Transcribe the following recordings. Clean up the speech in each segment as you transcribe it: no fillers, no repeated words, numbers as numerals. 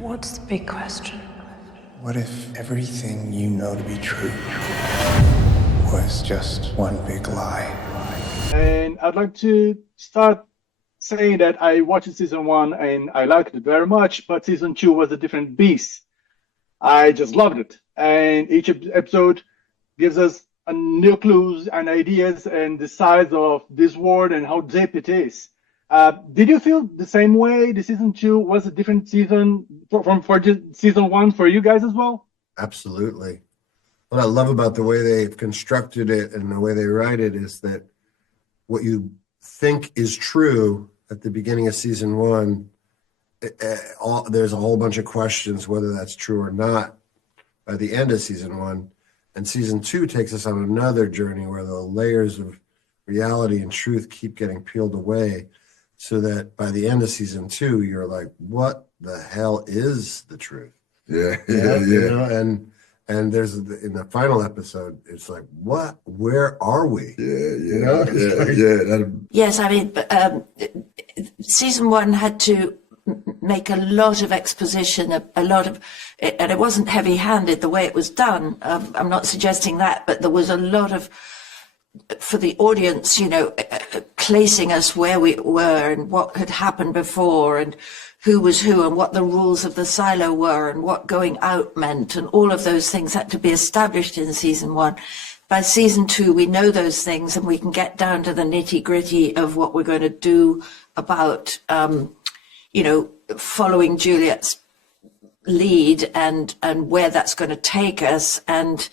What's the big question? What if everything you know to be true was just one big lie? And I'd like to start saying that I watched season 1 and I liked it very much, but season 2 was a different beast. I just loved it. And each episode gives us a new clues and ideas and the size of this world and how deep it is. Did you feel the same way? The season 2 was a different season for season 1 for you guys as well? Absolutely. What I love about the way they've constructed it and the way they write it is that what you think is true at the beginning of season 1, there's a whole bunch of questions whether that's true or not by the end of season 1. And season 2 takes us on another journey where the layers of reality and truth keep getting peeled away, so that by the end of season 2, you're like, what the hell is the truth? Yeah. You know, and there's in the final episode, it's like, what? Where are we? You know? Yes, I mean, season 1 had to make a lot of exposition, a lot of, and it wasn't heavy-handed the way it was done. I'm not suggesting that, but there was a lot of, for the audience, you know, placing us where we were and what had happened before and who was who and what the rules of the silo were and what going out meant, and all of those things had to be established in season 1. By season 2, we know those things and we can get down to the nitty-gritty of what we're going to do about, you know, following Juliet's lead and where that's going to take us. And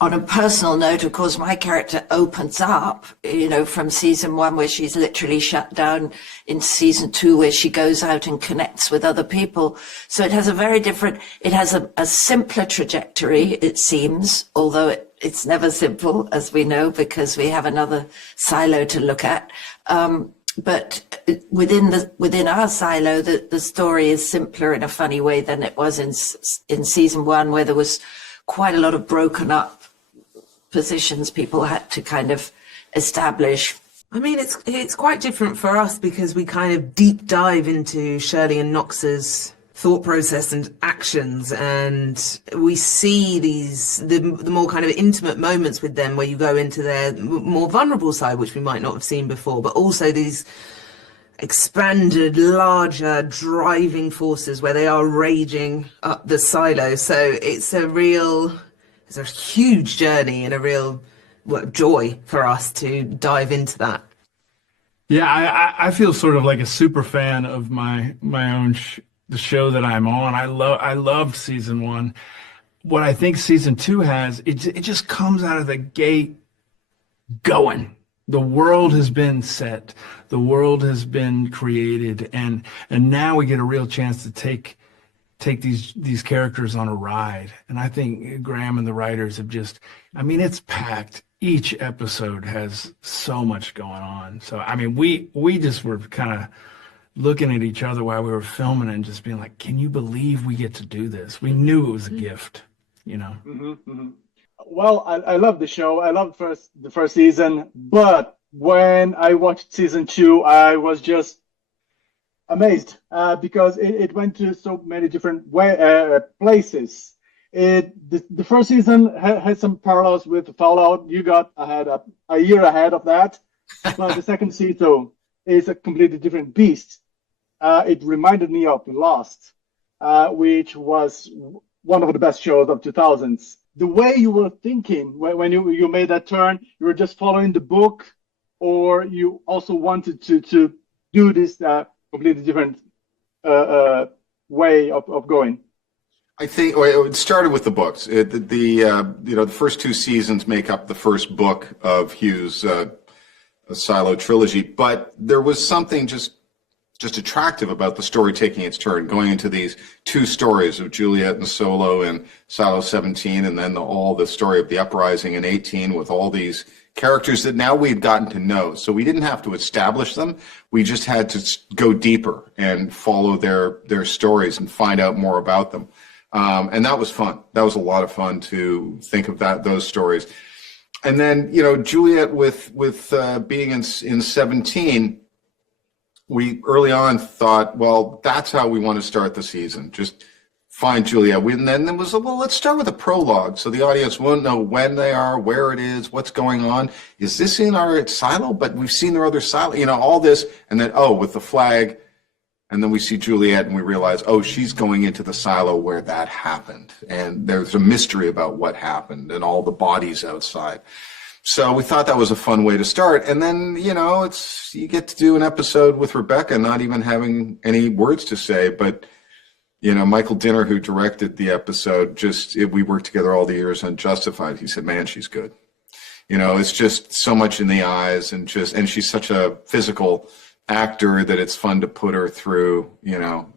on a personal note, of course, my character opens up, you know, from season 1 where she's literally shut down, in season 2 where she goes out and connects with other people. So it has a very different, it has a simpler trajectory, it seems, although it's never simple, as we know, because we have another silo to look at. But within our silo, the story is simpler in a funny way than it was in season 1, where there was quite a lot of broken up positions people had to kind of establish. I mean, it's quite different for us because we kind of deep dive into Shirley and Knox's thought process and actions, and we see the more kind of intimate moments with them where you go into their more vulnerable side, which we might not have seen before, but also these expanded, larger driving forces where they are raging up the silo. So it's a huge journey and a real joy for us to dive into that. Yeah, I feel sort of like a super fan of my own the show that I'm on. I loved season 1. What I think season 2 has, it just comes out of the gate going. The world has been set, the world has been created, and now we get a real chance to take these characters on a ride. And I think Graham and the writers have just, I mean, it's packed. Each episode has so much going on. So I mean, we just were kind of looking at each other while we were filming and just being like, can you believe we get to do this? We knew it was a gift, you know. Well, I love the show. I loved the first season, but when I watched season 2, I was just amazed because it went to so many different places. The first season had some parallels with Fallout. You got a year ahead of that, but the second season is a completely different beast. It reminded me of Lost, which was one of the best shows of 2000s. The way you were thinking when you made that turn, you were just following the book, or you also wanted to do this completely different way of going? I think it started with the books. The first 2 seasons make up the first book of Hugh's Silo trilogy, but there was something just attractive about the story taking its turn, going into these 2 stories of Juliet and Solo in Silo 17, and then all the story of the uprising in 18 with all these characters that now we'd gotten to know. So we didn't have to establish them. We just had to go deeper and follow their stories and find out more about them. And that was fun. That was a lot of fun to think of those stories. And then, Juliet with being in 17, we early on thought, well, that's how we want to start the season. Just find Juliet. And then there was, well, let's start with a prologue so the audience won't know when they are, where it is, what's going on. Is this in our silo? But we've seen their other silo, all this. And then, with the flag. And then we see Juliet and we realize, she's going into the silo where that happened. And there's a mystery about what happened and all the bodies outside. So we thought that was a fun way to start. And then, you get to do an episode with Rebecca, not even having any words to say, but Michael Dinner, who directed the episode, we worked together all the years on Justified. He said, man, she's good. It's just so much in the eyes and she's such a physical actor that it's fun to put her through,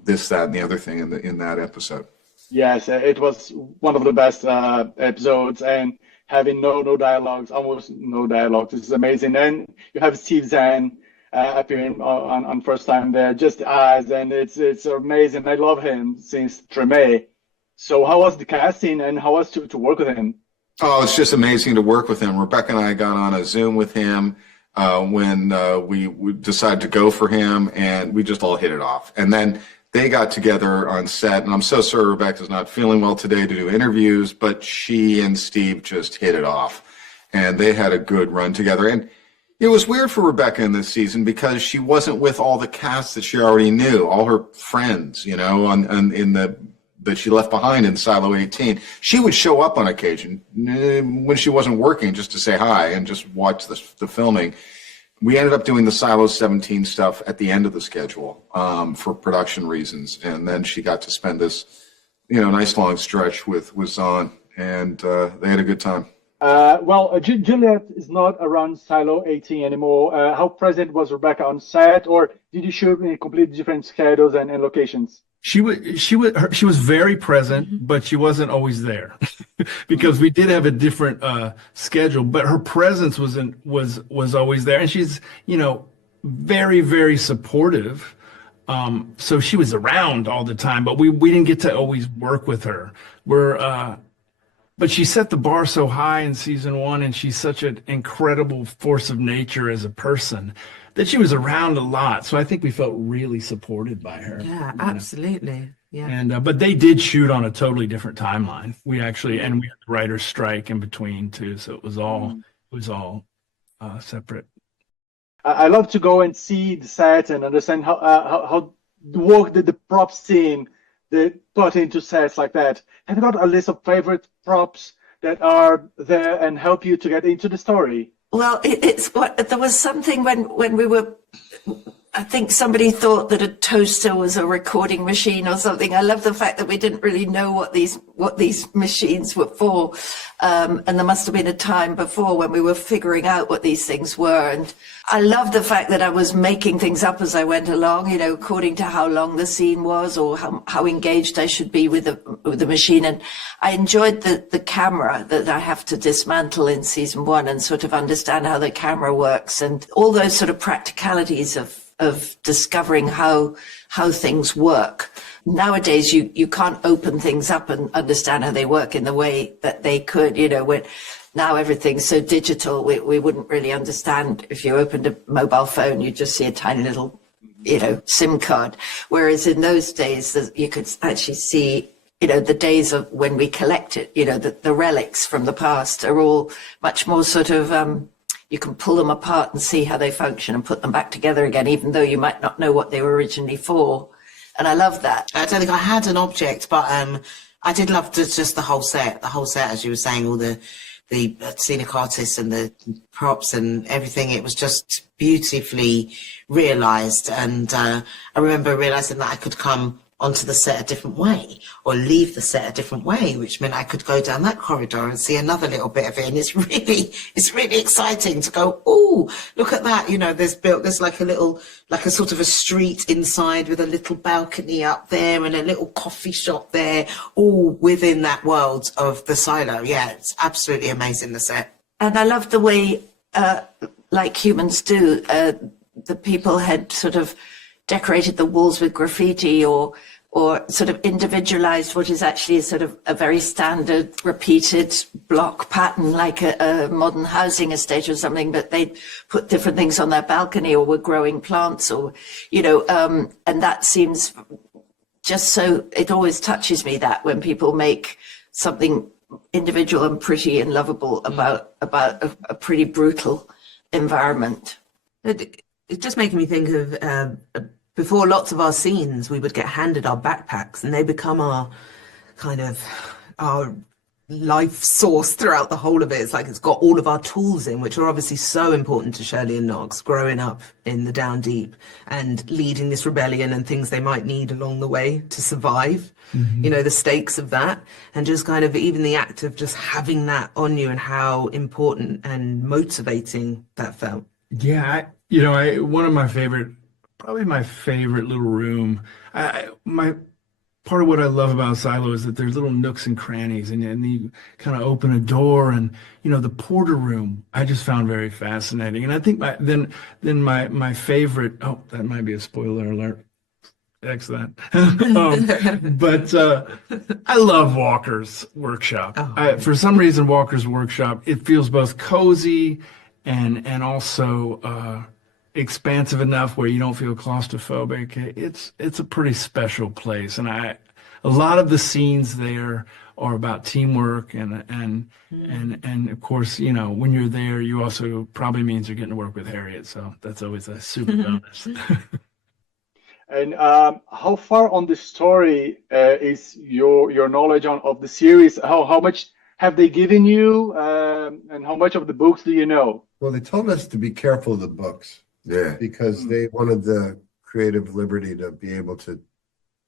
this, that, and the other thing in that episode. Yes, it was one of the best episodes, and having no dialogues, almost no dialogues, is amazing. And you have Steve Zahn appearing on first time there, just eyes, and it's amazing. I love him since Treme. So how was the casting, and how was to work with him? Oh, it's just amazing to work with him. Rebecca and I got on a Zoom with him when we decided to go for him, and we just all hit it off. And then they got together on set, and I'm so sorry Rebecca's not feeling well today to do interviews, but she and Steve just hit it off, and they had a good run together. And it was weird for Rebecca in this season because she wasn't with all the cast that she already knew, all her friends, that she left behind in Silo 18. She would show up on occasion when she wasn't working just to say hi and just watch the filming. We ended up doing the Silo 17 stuff at the end of the schedule for production reasons. And then she got to spend this, nice long stretch with Zahn, and they had a good time. Juliet is not around Silo 18 anymore. How present was Rebecca on set, or did you shoot in completely different schedules and locations? She was very present, but she wasn't always there because we did have a different schedule. But her presence was always there, and she's very, very supportive. So she was around all the time, but we didn't get to always work with her. But she set the bar so high in season 1, and she's such an incredible force of nature as a person that she was around a lot. So I think we felt really supported by her. Yeah, absolutely. Yeah. And but they did shoot on a totally different timeline. We had the writer's strike in between too, so it was all separate. I love to go and see the set and understand how the work that the props team they put into sets like that. Have you got a list of favorite props that are there and help you to get into the story? Well, there was something when we were, I think somebody thought that a toaster was a recording machine or something. I love the fact that we didn't really know what these machines were for. And there must have been a time before when we were figuring out what these things were. And I love the fact that I was making things up as I went along, according to how long the scene was or how engaged I should be with the machine. And I enjoyed the camera that I have to dismantle in season 1 and sort of understand how the camera works and all those sort of practicalities of discovering how things work. Nowadays, you can't open things up and understand how they work in the way that they could, when now everything's so digital, we wouldn't really understand. If you opened a mobile phone, you'd just see a tiny little, SIM card. Whereas in those days, you could actually see, the days of when we collected, the relics from the past are all much more sort of, you can pull them apart and see how they function and put them back together again, even though you might not know what they were originally for. And I love that. I don't think I had an object, but I did love just the whole set, as you were saying, all the scenic artists and the props and everything. It was just beautifully realised. And I remember realising that I could come onto the set a different way or leave the set a different way, which meant I could go down that corridor and see another little bit of it. And it's really exciting to go, oh, look at that. There's like a sort of a street inside with a little balcony up there and a little coffee shop there, all within that world of the silo. Yeah, it's absolutely amazing, the set. And I love the way, like humans do, the people had sort of decorated the walls with graffiti or or sort of individualized what is actually sort of a very standard repeated block pattern, like a modern housing estate or something, but they put different things on their balcony or were growing plants, or, you know, and that seems just so, it always touches me that when people make something individual and pretty and lovable about a pretty brutal environment. It's just making me think of before lots of our scenes, we would get handed our backpacks, and they become our kind of our life source throughout the whole of it. It's like it's got all of our tools in, which are obviously so important to Shirley and Knox, growing up in the Down Deep and leading this rebellion and things they might need along the way to survive. You know, the stakes of that, and just kind of even the act of just having that on you and how important and motivating that felt. Yeah, one of my favorite, probably my favorite little room. Part of what I love about Silo is that there's little nooks and crannies, and you kind of open a door, and you know, the porter room I just found very fascinating. And I think my favorite, oh, that might be a spoiler alert. Excellent. But I love Walker's workshop. For some reason, Walker's workshop, it feels both cozy and also expansive enough where you don't feel claustrophobic. It's a pretty special place, and a lot of the scenes there are about teamwork and of course, you know, when you're there, you also probably means you're getting to work with Harriet, so that's always a super bonus. And how far on the story is your knowledge of the series? How much have they given you, and how much of the books do you know? Well, they told us to be careful of the books. Yeah. Because they wanted the creative liberty to be able to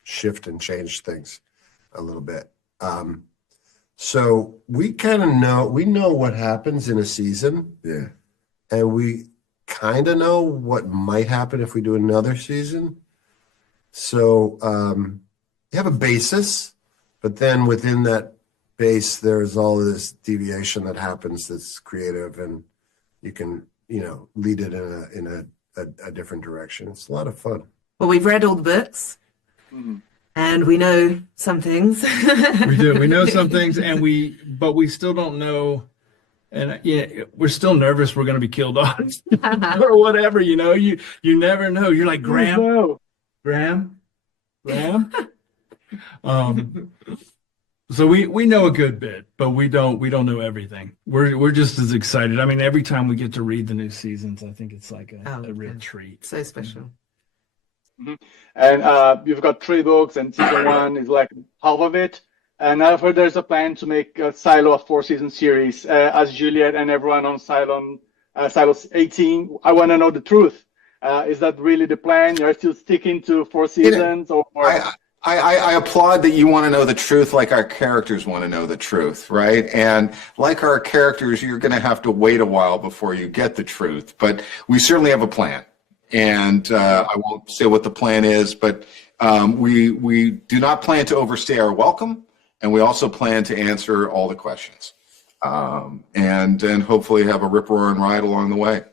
shift and change things a little bit. So we kind of know what happens in a season. Yeah. And we kind of know what might happen if we do another season. So you have a basis, but then within that base, there's all this deviation that happens that's creative, and you can, you know, lead it in a different direction. It's a lot of fun. Well, we've read all the books, and we know some things. We do. We know some things, but we still don't know. And we're still nervous we're going to be killed off or whatever. You know, you never know. You're like, Graham. So we know a good bit, but we don't know everything. We're just as excited. I mean, every time we get to read the new seasons, I think it's like a real treat. So special. And you've got 3 books, and season 1 is like half of it. And I've heard there's a plan to make Silo a 4-season series. As Juliet and everyone on Silo's 18, I want to know the truth. Is that really the plan? You're still sticking to 4 seasons? Or I applaud that you want to know the truth like our characters want to know the truth, right? And like our characters, you're going to have to wait a while before you get the truth. But we certainly have a plan. And I won't say what the plan is, but we do not plan to overstay our welcome. And we also plan to answer all the questions. And hopefully have a rip-roaring ride along the way.